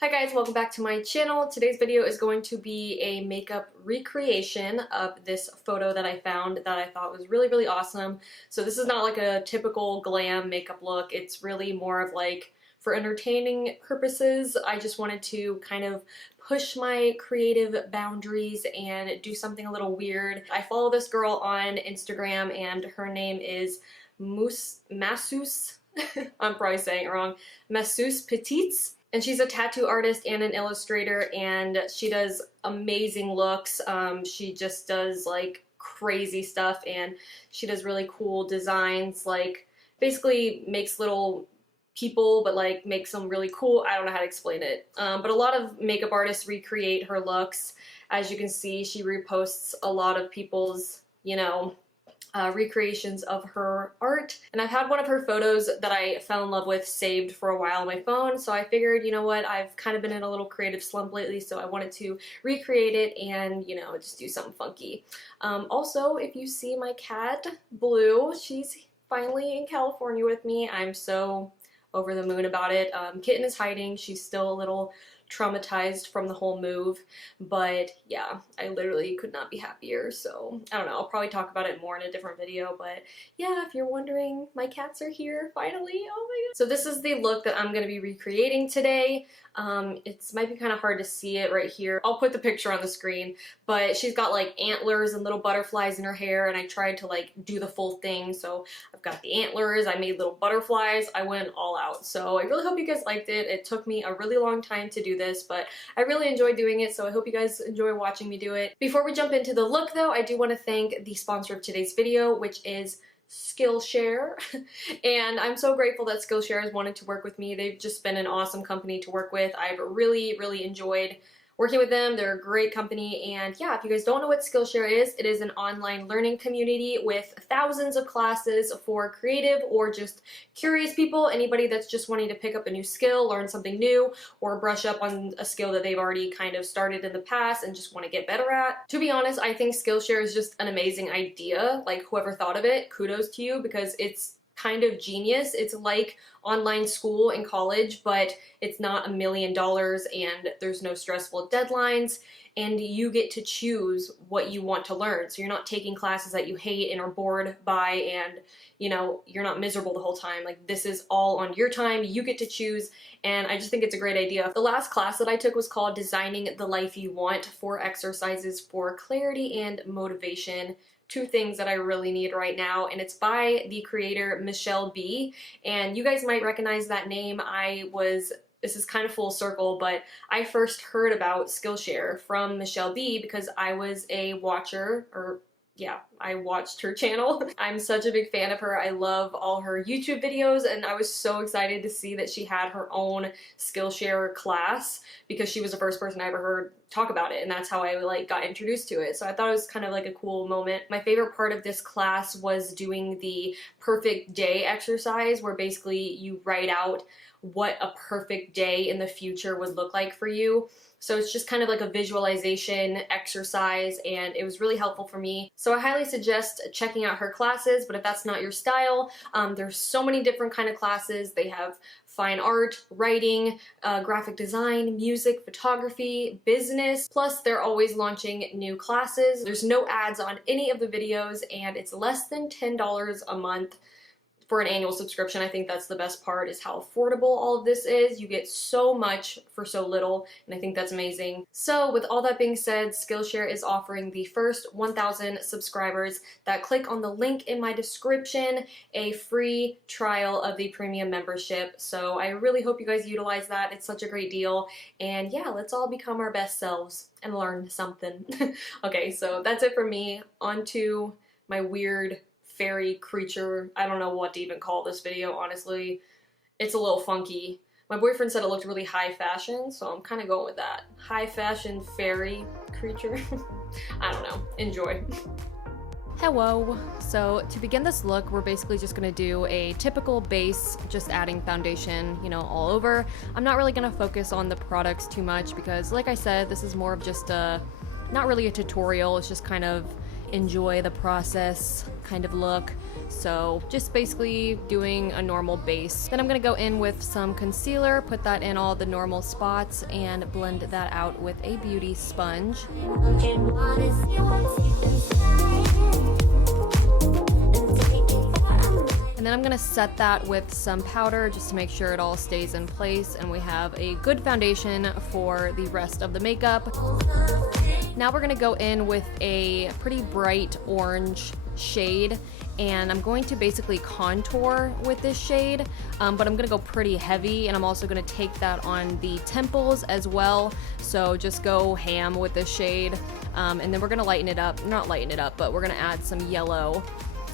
Hi guys, welcome back to my channel. Today's video is going to be a makeup recreation of this photo that I found that I thought was really awesome. So this is not like a typical glam makeup look. It's really more of like for entertaining purposes. I just wanted to kind of push my creative boundaries and do something a little weird. I follow this girl on Instagram and her name is Masseuse. I'm probably saying it wrong. Masseuse Petites. And she's a tattoo artist and an illustrator, and she does amazing looks. She just does like crazy stuff, and she does really cool designs, like basically makes little people but like makes them really cool. I don't know how to explain it. But a lot of makeup artists recreate her looks. As you can see, she reposts a lot of people's, recreations of her art. And I've had one of her photos that I fell in love with saved for a while on my phone, so I figured, you know what, I've kind of been in a little creative slump lately, so I wanted to recreate it and, just do something funky. Also, if you see my cat, Blue, she's finally in California with me. I'm so over the moon about it. Kitten is hiding. She's still a little traumatized from the whole move, but yeah, I literally could not be happier. So I don't know, I'll probably talk about it more in a different video, but yeah, if you're wondering, my cats are here finally. Oh my god. So this is the look that I'm going to be recreating today. It might be kind of hard to see it right here. I'll put the picture on the screen, but she's got like antlers and little butterflies in her hair, and I tried to like do the full thing. So I've got the antlers, I made little butterflies, I went all out. So I really hope you guys liked it. It took me a really long time to do this, but I really enjoyed doing it, so I hope you guys enjoy watching me do it. Before we jump into the look though, I do want to thank the sponsor of today's video, which is Skillshare. And I'm so grateful that Skillshare has wanted to work with me. They've just been an awesome company to work with. I've really enjoyed working with them. They're a great company, and yeah, if you guys don't know what Skillshare is, it is an online learning community with thousands of classes for creative or just curious people, anybody that's just wanting to pick up a new skill, learn something new, or brush up on a skill that they've already kind of started in the past and just want to get better at. To be honest, I think Skillshare is just an amazing idea. Like, whoever thought of it, kudos to you, because it's kind of genius. It's like online school in college, but it's not $1 million and there's no stressful deadlines, and you get to choose what you want to learn. So you're not taking classes that you hate and are bored by, and you're not miserable the whole time. Like, this is all on your time, you get to choose, and I just think it's a great idea. The last class that I took was called Designing the Life You Want: 4 Exercises for Clarity and Motivation. 2 things that I really need right now, and it's by the creator Michelle B. And you guys might recognize that name. This is kind of full circle, but I first heard about Skillshare from Michelle B because I was a watcher, or yeah, I watched her channel. I'm such a big fan of her. I love all her YouTube videos, and I was so excited to see that she had her own Skillshare class because she was the first person I ever heard talk about it, and that's how I like got introduced to it. So I thought it was kind of like a cool moment. My favorite part of this class was doing the perfect day exercise, where basically you write out what a perfect day in the future would look like for you. So it's just kind of like a visualization exercise, and it was really helpful for me. So I highly suggest checking out her classes, but if that's not your style, there's so many different kind of classes. They have fine art, writing, graphic design, music, photography, business, plus they're always launching new classes. There's no ads on any of the videos, and it's less than $10 a month for an annual subscription. I think that's the best part, is how affordable all of this is. You get so much for so little, and I think that's amazing. So with all that being said, Skillshare is offering the first 1,000 subscribers that click on the link in my description a free trial of the premium membership. So I really hope you guys utilize that. It's such a great deal, and yeah, let's all become our best selves and learn something. Okay, so that's it for me. On to my weird fairy creature. I don't know what to even call this video, honestly. It's a little funky. My boyfriend said it looked really high fashion, so I'm kind of going with that. High fashion fairy creature. I don't know. Enjoy. Hello. So to begin this look, we're basically just gonna do a typical base, just adding foundation, all over. I'm not really gonna focus on the products too much because, like I said, this is more of just not really a tutorial. It's just kind of enjoy the process kind of look. So just basically doing a normal base. Then I'm gonna go in with some concealer, put that in all the normal spots, and blend that out with a beauty sponge. And then I'm gonna set that with some powder just to make sure it all stays in place and we have a good foundation for the rest of the makeup. Now we're gonna go in with a pretty bright orange shade, and I'm going to basically contour with this shade, but I'm gonna go pretty heavy, and I'm also gonna take that on the temples as well, so just go ham with this shade. And then we're gonna lighten it up, not lighten it up, but we're gonna add some yellow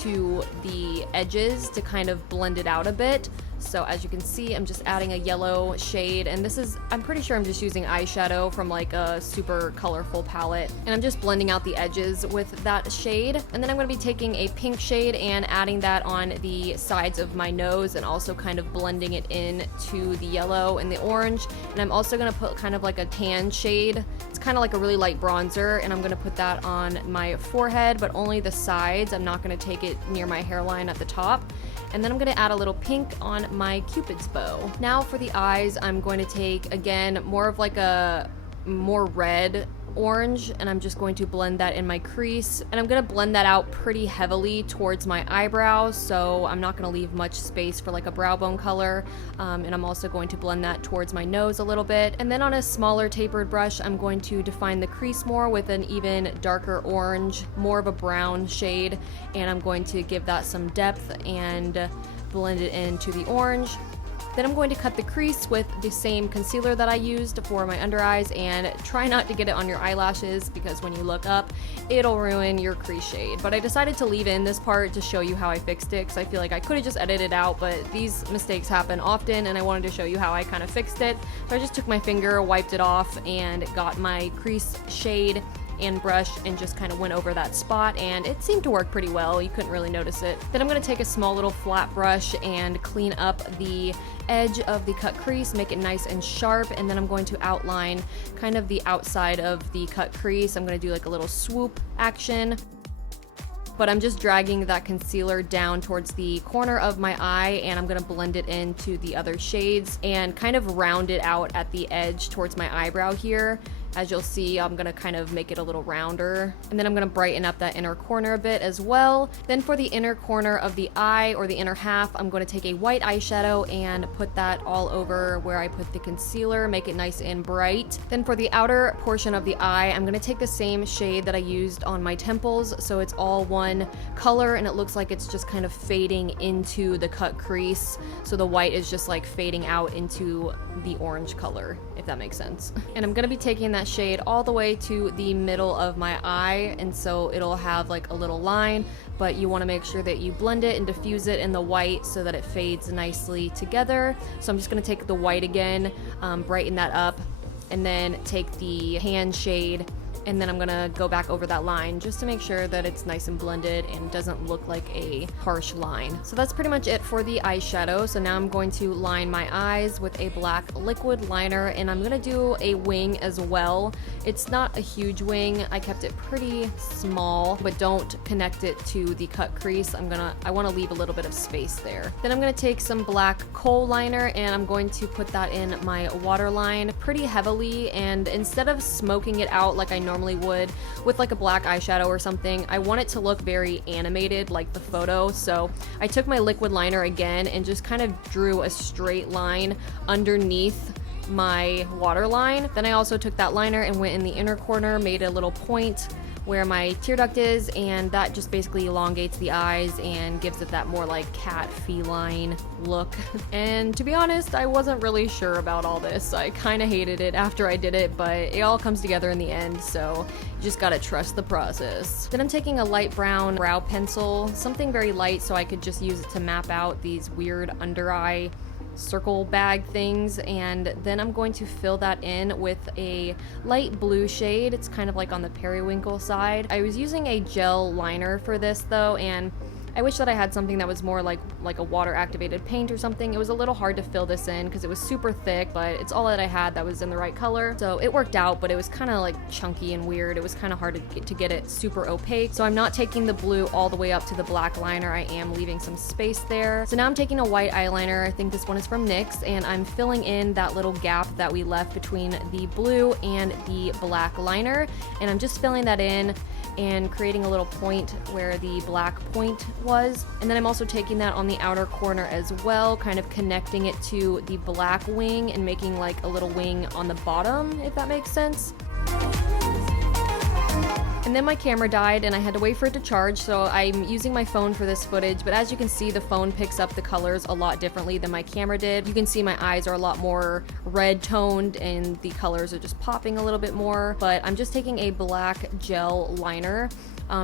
to the edges to kind of blend it out a bit. So as you can see, I'm just adding a yellow shade, and this is, I'm pretty sure I'm just using eyeshadow from like a super colorful palette, and I'm just blending out the edges with that shade. And then I'm going to be taking a pink shade and adding that on the sides of my nose and also kind of blending it in to the yellow and the orange. And I'm also going to put kind of like a tan shade. It's kind of like a really light bronzer, and I'm going to put that on my forehead, but only the sides. I'm not going to take it near my hairline at the top. And then I'm going to add a little pink on my Cupid's bow. Now for the eyes, I'm going to take, again, more of like a more red orange, and I'm just going to blend that in my crease, and I'm going to blend that out pretty heavily towards my eyebrows, so I'm not going to leave much space for like a brow bone color. And I'm also going to blend that towards my nose a little bit, and then on a smaller tapered brush I'm going to define the crease more with an even darker orange, more of a brown shade, and I'm going to give that some depth and blend it into the orange. Then I'm going to cut the crease with the same concealer that I used for my under eyes, and try not to get it on your eyelashes because when you look up, it'll ruin your crease shade. But I decided to leave in this part to show you how I fixed it because I feel like I could have just edited it out, but these mistakes happen often and I wanted to show you how I kind of fixed it. So I just took my finger, wiped it off, and got my crease shade and brush and just kind of went over that spot, and it seemed to work pretty well. You couldn't really notice it. Then I'm going to take a small little flat brush and clean up the edge of the cut crease, make it nice and sharp, and then I'm going to outline kind of the outside of the cut crease. I'm going to do like a little swoop action, but I'm just dragging that concealer down towards the corner of my eye, and I'm gonna blend it into the other shades and kind of round it out at the edge towards my eyebrow here. As you'll see, I'm gonna kind of make it a little rounder, and then I'm gonna brighten up that inner corner a bit as well. Then for the inner corner of the eye, or the inner half, I'm gonna take a white eyeshadow and put that all over where I put the concealer, make it nice and bright. Then for the outer portion of the eye, I'm gonna take the same shade that I used on my temples, so it's all one color and it looks like it's just kind of fading into the cut crease. So the white is just like fading out into the orange color, if that makes sense. And I'm gonna be taking that shade all the way to the middle of my eye, and so it'll have like a little line, but you want to make sure that you blend it and diffuse it in the white so that it fades nicely together. So I'm just going to take the white again, brighten that up, and then take the hand shade, and then I'm gonna go back over that line just to make sure that it's nice and blended and doesn't look like a harsh line. So that's pretty much it for the eyeshadow. So now I'm going to line my eyes with a black liquid liner, and I'm gonna do a wing as well. It's not a huge wing, I kept it pretty small, but don't connect it to the cut crease. I want to leave a little bit of space there. Then I'm gonna take some black kohl liner, and I'm going to put that in my waterline pretty heavily, and instead of smoking it out like I normally would with like a black eyeshadow or something, I want it to look very animated like the photo. So I took my liquid liner again and just kind of drew a straight line underneath my waterline. Then I also took that liner and went in the inner corner, made a little point where my tear duct is, and that just basically elongates the eyes and gives it that more like cat feline look. And to be honest, I wasn't really sure about all this. I kind of hated it after I did it, but it all comes together in the end, so you just gotta trust the process. Then I'm taking a light brown brow pencil, something very light so I could just use it to map out these weird under eye circle bag things, and then I'm going to fill that in with a light blue shade. It's kind of like on the periwinkle side. I was using a gel liner for this though, and I wish that I had something that was more like a water activated paint or something. It was a little hard to fill this in because it was super thick, but it's all that I had that was in the right color. So it worked out, but it was kind of like chunky and weird. It was kind of hard to get it super opaque. So I'm not taking the blue all the way up to the black liner. I am leaving some space there. So now I'm taking a white eyeliner. I think this one is from NYX, and I'm filling in that little gap that we left between the blue and the black liner. And I'm just filling that in and creating a little point where the black point was. And then I'm also taking that on the outer corner as well, kind of connecting it to the black wing and making like a little wing on the bottom, if that makes sense. And then my camera died and I had to wait for it to charge, so I'm using my phone for this footage, but as you can see, the phone picks up the colors a lot differently than my camera did. You can see my eyes are a lot more red toned and the colors are just popping a little bit more, but I'm just taking a black gel liner.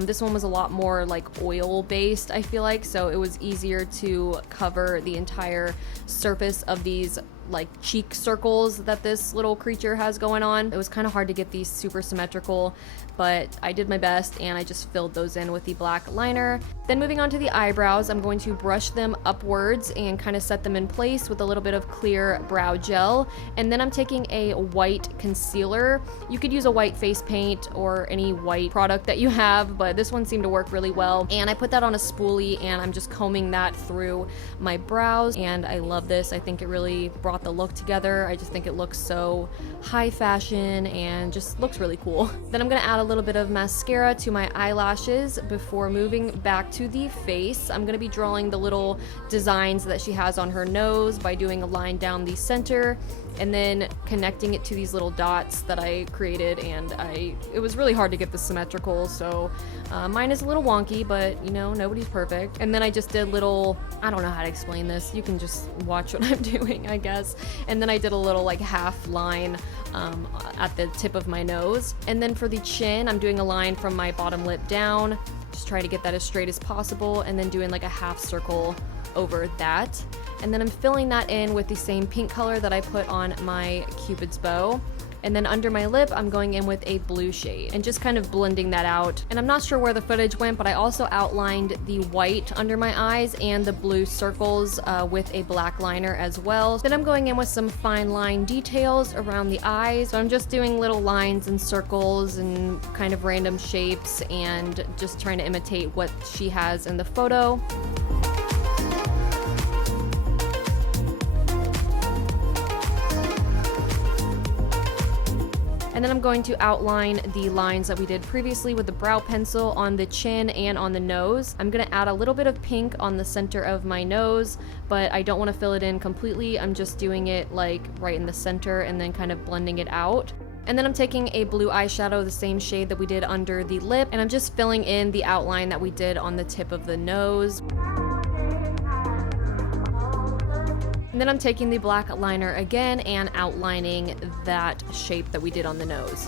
This one was a lot more like oil based, I feel like, so it was easier to cover the entire surface of these like cheek circles that this little creature has going on. It was kind of hard to get these super symmetrical, but I did my best and I just filled those in with the black liner. Then moving on to the eyebrows, I'm going to brush them upwards and kind of set them in place with a little bit of clear brow gel. And then I'm taking a white concealer. You could use a white face paint or any white product that you have, but this one seemed to work really well. And I put that on a spoolie and I'm just combing that through my brows, and I love this. I think it really brought the look together. I just think it looks so high fashion and just looks really cool. Then I'm gonna add a little bit of mascara to my eyelashes before moving back to the face. I'm gonna be drawing the little designs that she has on her nose by doing a line down the center and then connecting it to these little dots that I created, and it was really hard to get this symmetrical, so mine is a little wonky, but you know, nobody's perfect. And then I just did little, I don't know how to explain this, you can just watch what I'm doing, I guess. And then I did a little like half line at the tip of my nose. And then for the chin, I'm doing a line from my bottom lip down, just try to get that as straight as possible, and then doing like a half circle over that. And then I'm filling that in with the same pink color that I put on my Cupid's bow. And then under my lip, I'm going in with a blue shade and just kind of blending that out. And I'm not sure where the footage went, but I also outlined the white under my eyes and the blue circles with a black liner as well. Then I'm going in with some fine line details around the eyes. So I'm just doing little lines and circles and kind of random shapes and just trying to imitate what she has in the photo. And then I'm going to outline the lines that we did previously with the brow pencil on the chin and on the nose. I'm going to add a little bit of pink on the center of my nose, but I don't want to fill it in completely. I'm just doing it like right in the center and then kind of blending it out. And then I'm taking a blue eyeshadow, the same shade that we did under the lip, and I'm just filling in the outline that we did on the tip of the nose. And then I'm taking the black liner again and outlining that shape that we did on the nose.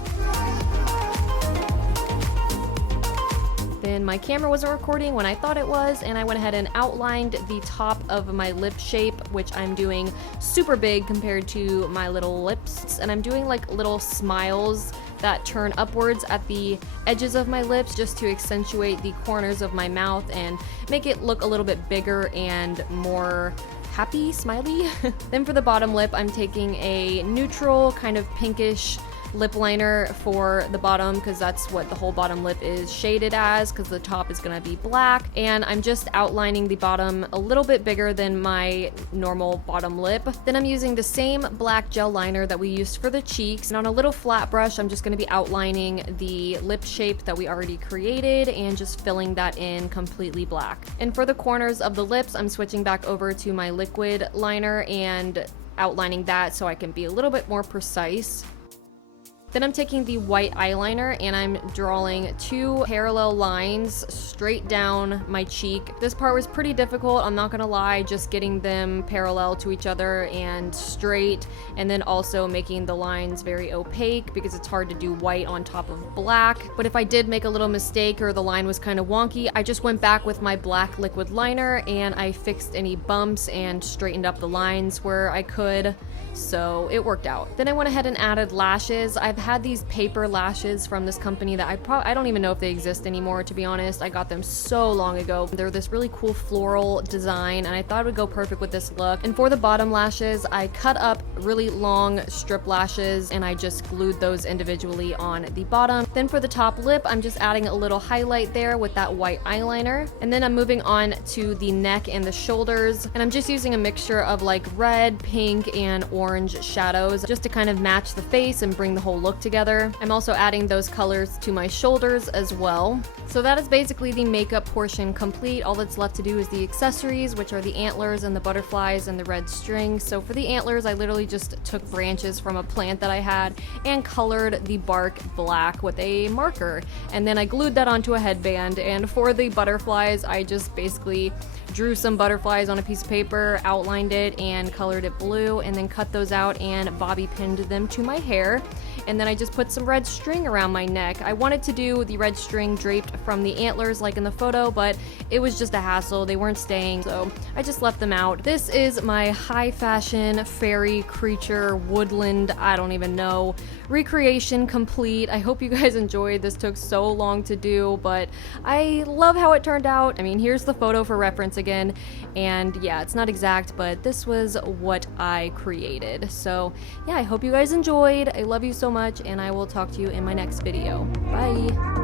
Then my camera wasn't recording when I thought it was, and I went ahead and outlined the top of my lip shape, which I'm doing super big compared to my little lips. And I'm doing like little smiles that turn upwards at the edges of my lips just to accentuate the corners of my mouth and make it look a little bit bigger and more happy, smiley. Then for the bottom lip, I'm taking a neutral kind of pinkish lip liner for the bottom because that's what the whole bottom lip is shaded as, because the top is gonna be black. And I'm just outlining the bottom a little bit bigger than my normal bottom lip. Then I'm using the same black gel liner that we used for the cheeks, and on a little flat brush I'm just gonna be outlining the lip shape that we already created and just filling that in completely black. And for the corners of the lips, I'm switching back over to my liquid liner and outlining that so I can be a little bit more precise. Then I'm taking the white eyeliner and I'm drawing two parallel lines straight down my cheek. This part was pretty difficult, I'm not gonna lie, just getting them parallel to each other and straight, and then also making the lines very opaque because it's hard to do white on top of black. But if I did make a little mistake or the line was kind of wonky, I just went back with my black liquid liner and I fixed any bumps and straightened up the lines where I could. So it worked out. Then I went ahead and added lashes. I've had these paper lashes from this company that I don't even know if they exist anymore, to be honest. I got them so long ago. They're this really cool floral design, and I thought it would go perfect with this look. And for the bottom lashes, I cut up really long strip lashes and I just glued those individually on the bottom. Then for the top lip, I'm just adding a little highlight there with that white eyeliner. And then I'm moving on to the neck and the shoulders, and I'm just using a mixture of like red, pink, and orange shadows just to kind of match the face and bring the whole look together. I'm also adding those colors to my shoulders as well. So that is basically the makeup portion complete. All that's left to do is the accessories, which are the antlers and the butterflies and the red string. So for the antlers, I literally just took branches from a plant that I had and colored the bark black with a marker. And then I glued that onto a headband. And for the butterflies, I just basically drew some butterflies on a piece of paper, outlined it, and colored it blue, and then cut those out and bobby pinned them to my hair. And then I just put some red string around my neck. I wanted to do the red string draped from the antlers like in the photo, but it was just a hassle. They weren't staying, so I just left them out. This is my high fashion fairy creature woodland, I don't even know, recreation complete. I hope you guys enjoyed. This took so long to do, but I love how it turned out. I mean, here's the photo for reference again, and yeah, it's not exact, but this was what I created. So yeah, I hope you guys enjoyed. I love you so much, and I will talk to you in my next video. Bye!